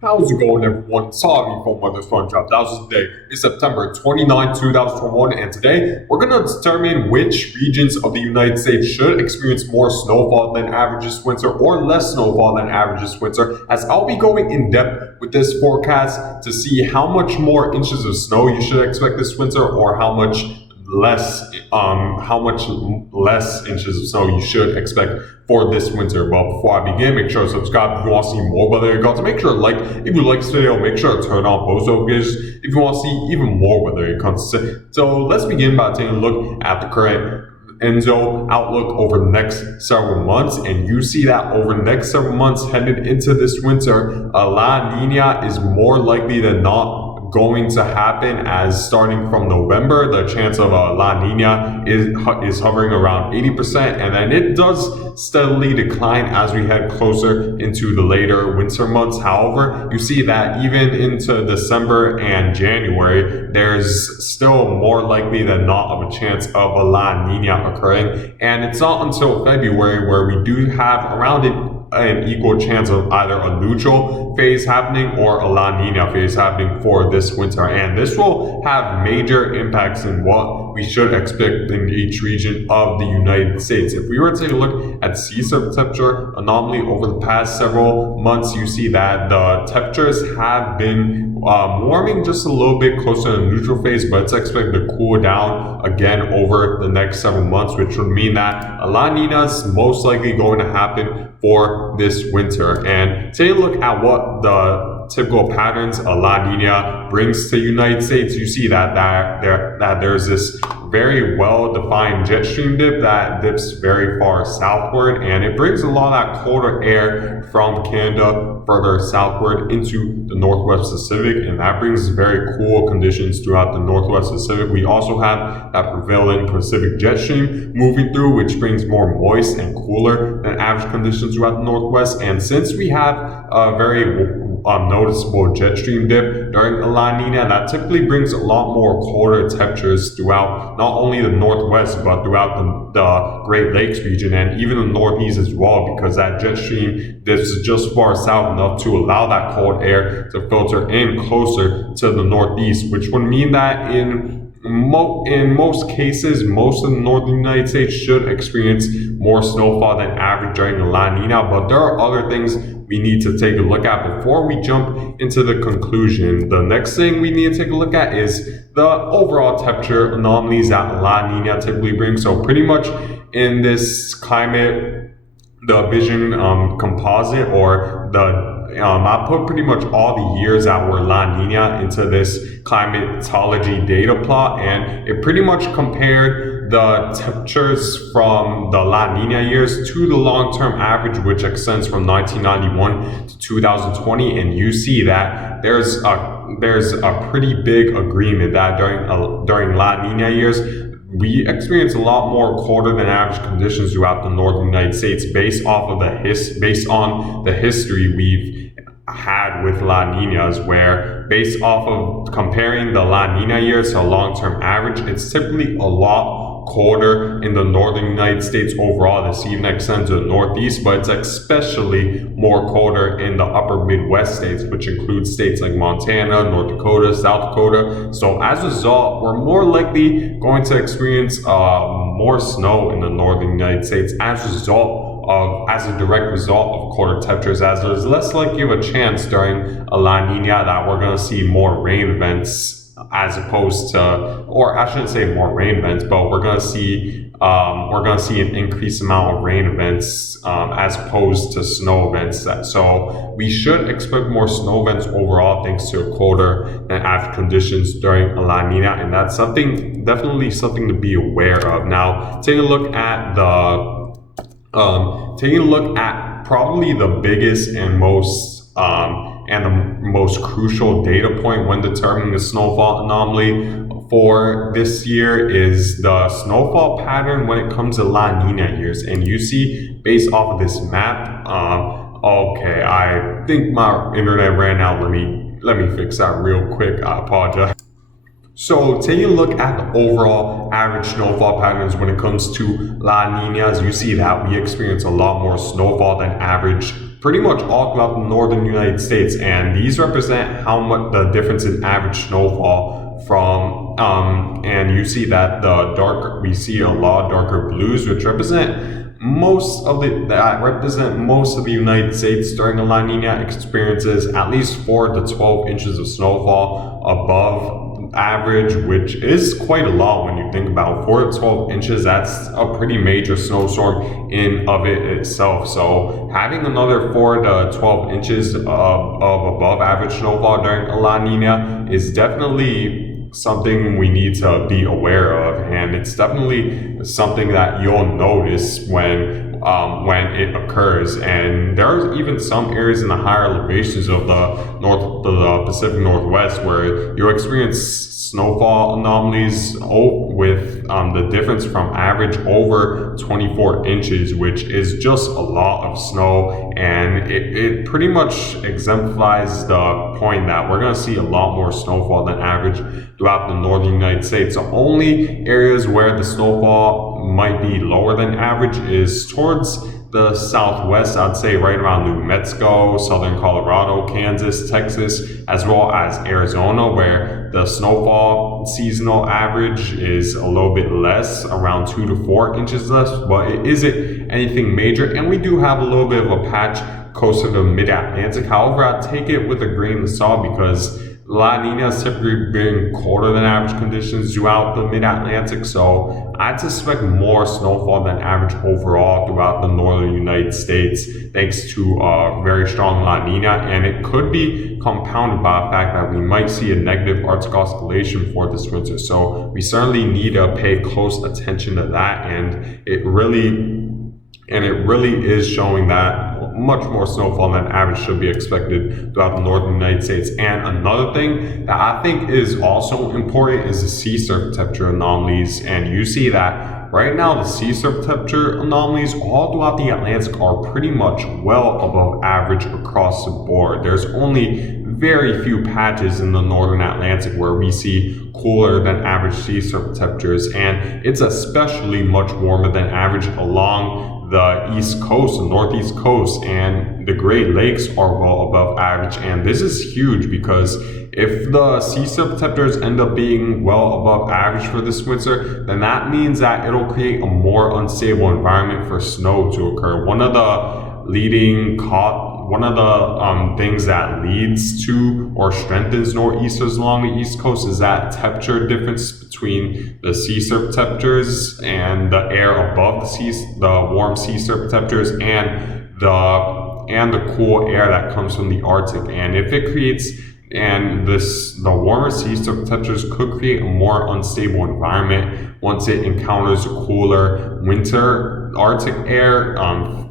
How's it going, everyone? Sorry for Mother's Fun Drop. That was today. It's September 29, 2021, and today we're going to determine which regions of the United States should experience more snowfall than average this winter or less snowfall than average this winter, as I'll be going in depth with this forecast to see how much more inches of snow you should expect this winter or how much less inches of snow you should expect for this winter. But before I begin, make sure to subscribe if you want to see more weather content. Make sure to like if you like this video. Make sure to turn on post notifications if you want to see even more weather content. So let's begin by taking a look at the current ENSO outlook over the next several months, and you see that over the next several months headed into this winter, a La Nina is more likely than not going to happen, as starting from November, the chance of a La Nina is hovering around 80%, and then it does steadily decline as we head closer into the later winter months. However, you see that even into December and January, there's still more likely than not of a chance of a La Nina occurring, and it's not until February where we do have around an equal chance of either a neutral phase happening or a La Nina phase happening for this winter, and this will have major impacts in what we should expect in each region of the United States. If we were to take a look at sea surface temperature anomaly over the past several months, you see that the temperatures have been warming just a little bit closer to the neutral phase, but it's expected to cool down again over the next several months, which would mean that a La Nina is most likely going to happen for this winter. And take a look at what the typical patterns a La Nina brings to the United States. You see that there's this very well-defined jet stream dip that dips very far southward, and it brings a lot of that colder air from Canada further southward into the Northwest Pacific, and that brings very cool conditions throughout the Northwest Pacific. We also have that prevailing Pacific jet stream moving through, which brings more moist and cooler than average conditions throughout the Northwest. And since we have a very noticeable jet stream dip during a La Nina, that typically brings a lot more colder temperatures throughout not only the Northwest but throughout the Great Lakes region and even the Northeast as well, because that jet stream dips just far south enough to allow that cold air to filter in closer to the Northeast, which would mean that in most cases, most of the northern United States should experience more snowfall than average during the La Nina. But there are other things we need to take a look at before we jump into the conclusion. The next thing we need to take a look at is the overall temperature anomalies that La Nina typically brings. So pretty much in this climate, the vision composite, or the I put pretty much all the years that were La Nina into this climatology data plot, and it pretty much compared the temperatures from the La Nina years to the long-term average, which extends from 1991 to 2020, and you see that there's a pretty big agreement that during La Nina years, we experience a lot more colder than average conditions throughout the northern United States, based on the history we've had with La Ninas, where based off of comparing the La Nina years to a long-term average, it's typically a lot colder in the northern United States overall. This even extends to the Northeast, but it's especially more colder in the upper Midwest states, which includes states like Montana, North Dakota, South Dakota. So as a result, we're more likely going to experience more snow in the northern United States as a direct result of colder temperatures, as there's less likely of a chance during a La Nina that we're going to see more rain events, as opposed to, or I shouldn't say more rain events, but we're going to see an increased amount of rain events as opposed to snow events. So we should expect more snow events overall, thanks to colder than average conditions during a La Nina, and that's definitely something to be aware of. Now, taking a look at probably the biggest and the most crucial data point when determining the snowfall anomaly for this year is the snowfall pattern when it comes to La Nina years. And you see, based off of this map, okay, I think my internet ran out. Let me fix that real quick. I apologize. So taking a look at the overall average snowfall patterns when it comes to La Ninas, you see that we experience a lot more snowfall than average pretty much all throughout the northern United States, and these represent how much the difference in average snowfall from and you see that we see a lot of darker blues, which represent most of the United States during a La Nina experiences at least 4 to 12 inches of snowfall above average, which is quite a lot when you think about 4 to 12 inches. That's a pretty major snowstorm in of it itself. So having another 4 to 12 inches of above average snowfall during a La Nina is definitely something we need to be aware of, and it's definitely something that you'll notice when it occurs. And there are even some areas in the higher elevations of the Pacific Northwest where you'll experience snowfall anomalies with the difference from average over 24 inches, which is just a lot of snow, and it pretty much exemplifies the point that we're going to see a lot more snowfall than average throughout the northern United States. The only areas where the snowfall might be lower than average is towards the southwest, I'd say right around New Mexico, southern Colorado, Kansas, Texas, as well as Arizona, where the snowfall seasonal average is a little bit less, around 2 to 4 inches less, but it isn't anything major. And we do have a little bit of a patch closer to the mid-Atlantic. However, I take it with a grain of salt because La Nina is typically being colder than average conditions throughout the mid-Atlantic, so I'd suspect more snowfall than average overall throughout the northern United States, thanks to a very strong La Nina, and it could be compounded by the fact that we might see a negative Arctic Oscillation for this winter. So we certainly need to pay close attention to that, and it really is showing that much more snowfall than average should be expected throughout the northern United States. And another thing that I think is also important is the sea surface temperature anomalies. And you see that right now the sea surface temperature anomalies all throughout the Atlantic are pretty much well above average across the board. There's only very few patches in the northern Atlantic where we see cooler than average sea surface temperatures, and it's especially much warmer than average along the east coast, the northeast coast, and the Great Lakes are well above average. And this is huge because if the sea surface temperatures end up being well above average for this winter, then that means that it'll create a more unstable environment for snow to occur. One of the things that leads to or strengthens nor'easters along the east coast is that temperature difference between the sea surface temperatures and the air above the warm sea surface temperatures and the cool air that comes from the Arctic. And if it creates the warmer sea surface temperatures could create a more unstable environment once it encounters cooler winter Arctic air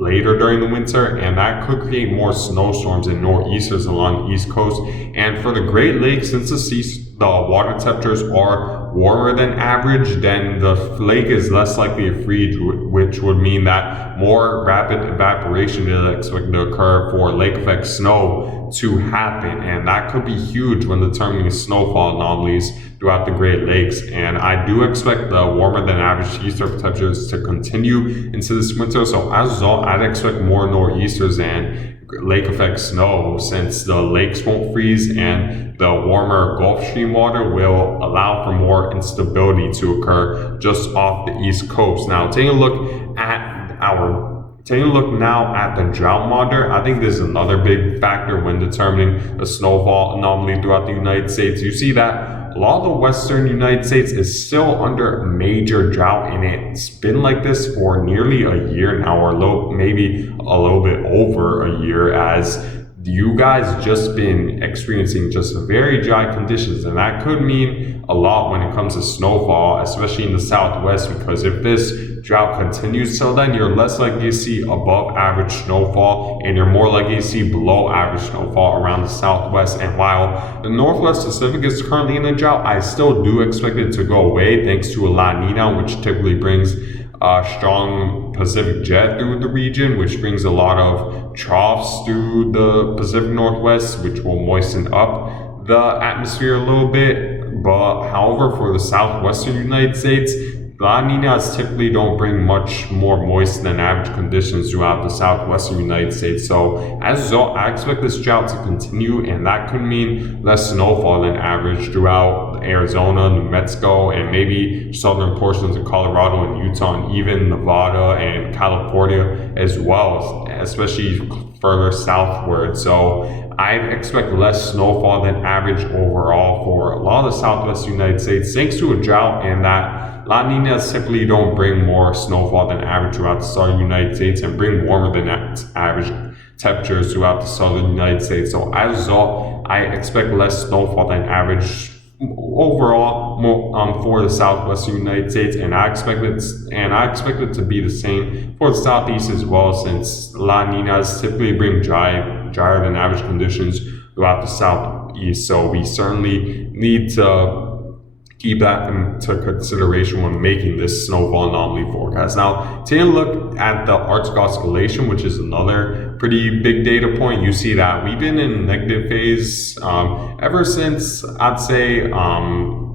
later during the winter, and that could create more snowstorms and nor'easters along the east coast. And for the Great Lakes, since the water temperatures are warmer than average, then the lake is less likely to freeze, which would mean that more rapid evaporation is expected to occur for lake effect snow to happen, and that could be huge when determining snowfall anomalies throughout the Great Lakes. And I do expect the warmer than average sea surface temperatures to continue into this winter, so as a result I'd expect more nor'easters and lake effect snow, since the lakes won't freeze and the warmer Gulf Stream water will allow for more instability to occur just off the east coast. Now taking a look now at the Drought Monitor, I think this is another big factor when determining the snowfall anomaly throughout the United States. You see that a lot of the western United States is still under major drought, and it's been like this for nearly a year now, or maybe a little bit over a year, as you guys just been experiencing just very dry conditions. And that could mean a lot when it comes to snowfall, especially in the southwest, because if this drought continues till then, you're less likely to see above average snowfall, and you're more likely to see below average snowfall around the southwest. And while the Northwest Pacific is currently in a drought, I still do expect it to go away thanks to a La Nina, which typically brings strong Pacific jet through the region, which brings a lot of troughs through the Pacific Northwest, which will moisten up the atmosphere a little bit. but however, for the southwestern United States, La Ninas typically don't bring much more moist than average conditions throughout the southwestern United States. So as a result, I expect this drought to continue, and that could mean less snowfall than average throughout Arizona, New Mexico, and maybe southern portions of Colorado and Utah, and even Nevada and California as well, especially further southward. So I expect less snowfall than average overall for a lot of the southwest United States, thanks to a drought, and that La Ninas typically don't bring more snowfall than average throughout the southern United States and bring warmer than average temperatures throughout the southern United States. So as a result, I expect less snowfall than average overall for the southwestern United States, and I expect it to be the same for the southeast as well, since La Ninas typically bring drier than average conditions throughout the southeast. So we certainly need to keep that into consideration when making this snowfall anomaly forecast. Now, taking a look at the Arctic Oscillation, which is another pretty big data point, you see that we've been in negative phase ever since, I'd say,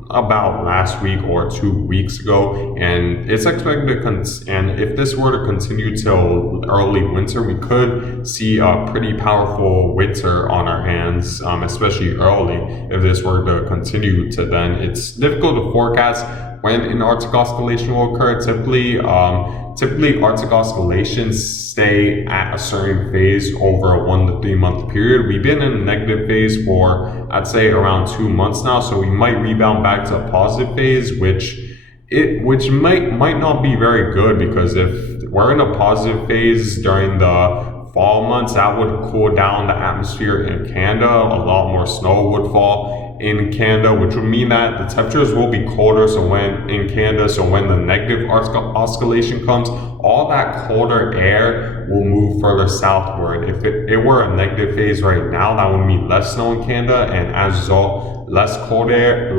about last week or 2 weeks ago, and it's expected to and if this were to continue till early winter, we could see a pretty powerful winter on our hands, especially early. If this were to continue to then, it's difficult to forecast when an Arctic oscillation will occur. Typically Arctic oscillations stay at a certain phase over a 1 to 3 month period. We've been in a negative phase for, I'd say, around 2 months now, so we might rebound back to a positive phase, which might not be very good, because if we're in a positive phase during the fall months, that would cool down the atmosphere in Canada. A lot more snow would fall in Canada, which would mean that the temperatures will be colder. So when the negative Arctic oscillation comes, all that colder air will move further southward. If it were a negative phase right now, that would mean less snow in Canada, and as a result, less cold air,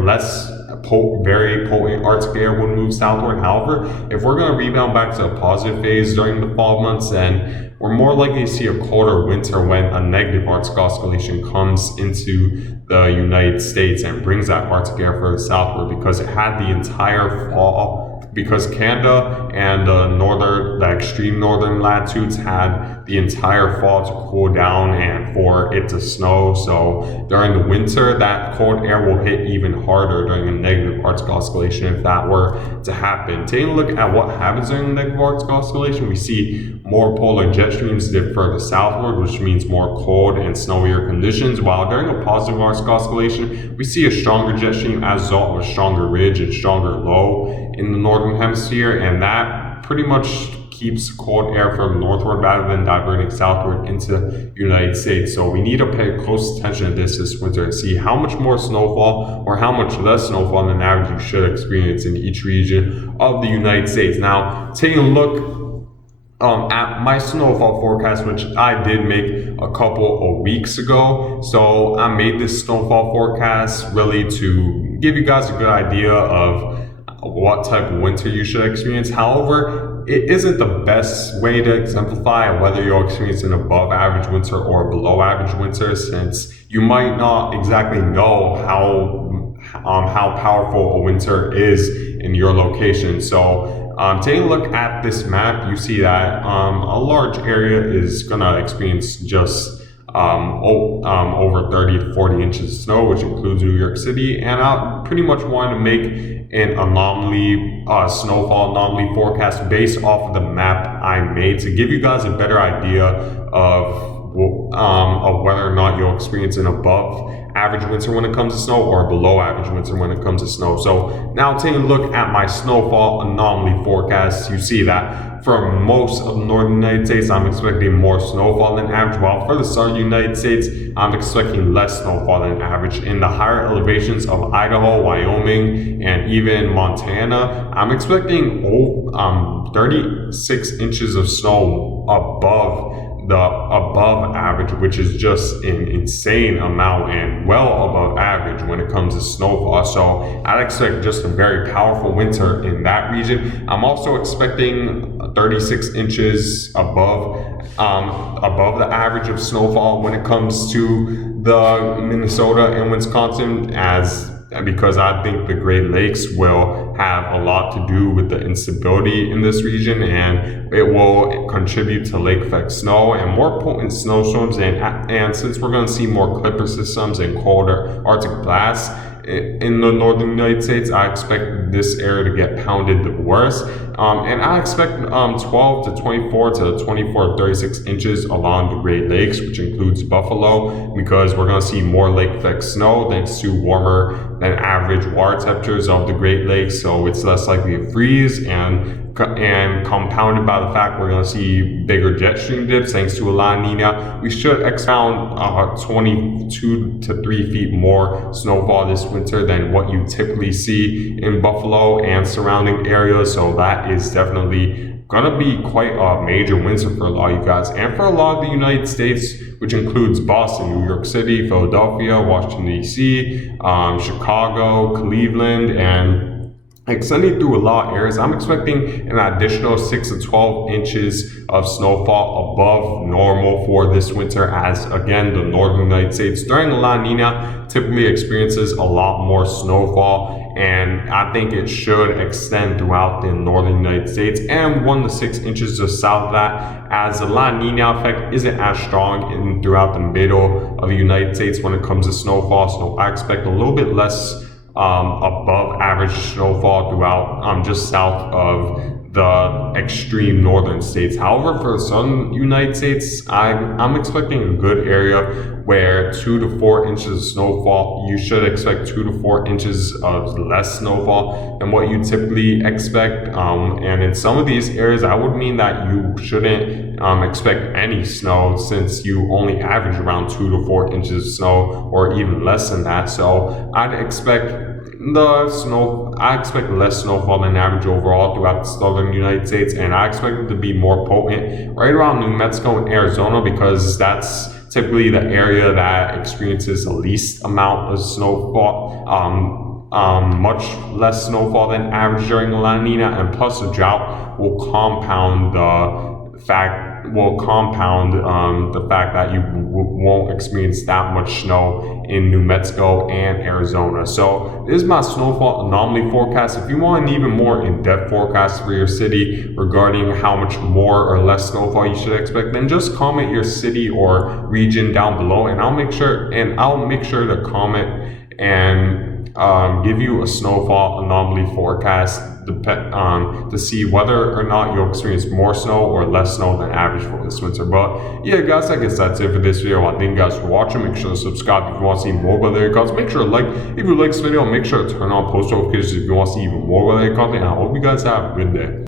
very potent Arctic air would move southward. However, if we're going to rebound back to a positive phase during the fall months, then we're more likely to see a colder winter when a negative Arctic oscillation comes into the United States and brings that Arctic air further southward, because it had the entire fall, because Canada and the extreme northern latitudes had the entire fall to cool down and for it to snow. So during the winter, that cold air will hit even harder during a negative Arctic oscillation if that were to happen. Taking a look at what happens during a negative Arctic oscillation, we see more polar jet streams dip further southward, which means more cold and snowier conditions, while during a positive Arctic oscillation, we see a stronger jet stream as a result of a stronger ridge and stronger low in the northern hemisphere, and that pretty much keeps cold air from northward rather than diverting southward into the United States. So we need to pay close attention to this winter and see how much more snowfall or how much less snowfall than average you should experience in each region of the United States. Now, taking a look at my snowfall forecast, which I did make a couple of weeks ago. So I made this snowfall forecast really to give you guys a good idea of what type of winter you should experience. However, it isn't the best way to exemplify whether you'll experience an above average winter or below average winter, since you might not exactly know how powerful a winter is in your location. So taking a look at this map, you see that a large area is going to experience just over 30 to 40 inches of snow, which includes New York City. And I pretty much wanted to make an snowfall anomaly forecast based off of the map I made to give you guys a better idea of whether or not you'll experience an above average winter when it comes to snow or below average winter when it comes to snow. So now taking a look at my snowfall anomaly forecast, you see that for most of the northern United States, I'm expecting more snowfall than average, while for the southern United States, I'm expecting less snowfall than average. In the higher elevations of Idaho, Wyoming, and even Montana, I'm expecting 36 inches of snow above average, which is just an insane amount and well above average when it comes to snowfall. So I'd expect just a very powerful winter in that region. I'm also expecting 36 inches above the average of snowfall when it comes to the Minnesota and Wisconsin, as because I think the Great Lakes will have a lot to do with the instability in this region, and it will contribute to lake effect snow and more potent snowstorms. And since we're going to see more clipper systems and colder Arctic blasts in the northern United States, I expect this area to get pounded the worst. And I expect 12 to 24 to 24 to 36 inches along the Great Lakes, which includes Buffalo, because we're going to see more lake effect snow thanks to warmer than average water temperatures of the Great Lakes. So it's less likely to freeze, and compounded by the fact we're going to see bigger jet stream dips thanks to a La Nina, we should expound 22 to 3 feet more snowfall this winter than what you typically see in Buffalo and surrounding areas. So that is definitely gonna be quite a major winter for a lot of you guys, and for a lot of the United States, which includes Boston, New York City, Philadelphia, Washington DC, Chicago, Cleveland, and extending through a lot of areas. I'm expecting an additional 6 to 12 inches of snowfall above normal for this winter, as again, the northern United States during La Nina typically experiences a lot more snowfall, and I think it should extend throughout the northern United States, and 1 to 6 inches just south of that, as the La Nina effect isn't as strong throughout the middle of the United States when it comes to snowfall. So I expect a little bit less above average snowfall throughout just south of the extreme northern states. However, for the southern United States, I'm expecting a good area where 2 to 4 inches of snowfall. You should expect 2 to 4 inches of less snowfall than what you typically expect. And in some of these areas, I would mean that you shouldn't expect any snow, since you only average around 2 to 4 inches of snow, or even less than that. So I expect less snowfall than average overall throughout the southern United States, and I expect it to be more potent right around New Mexico and Arizona, because that's typically the area that experiences the least amount of snowfall, much less snowfall than average during La Nina, and plus the drought will compound the fact that you won't experience that much snow in New Mexico and Arizona. So this is my snowfall anomaly forecast. If you want an even more in-depth forecast for your city regarding how much more or less snowfall you should expect, then just comment your city or region down below, and I'll make sure to comment and give you a snowfall anomaly forecast to see whether or not you'll experience more snow or less snow than average for this winter. But yeah, guys, I guess that's it for this video. I thank you guys for watching. Make sure to subscribe if you want to see more weather content. Make sure to like if you like this video. Make sure to turn on post notifications if you want to see even more weather content. I hope you guys have a good day.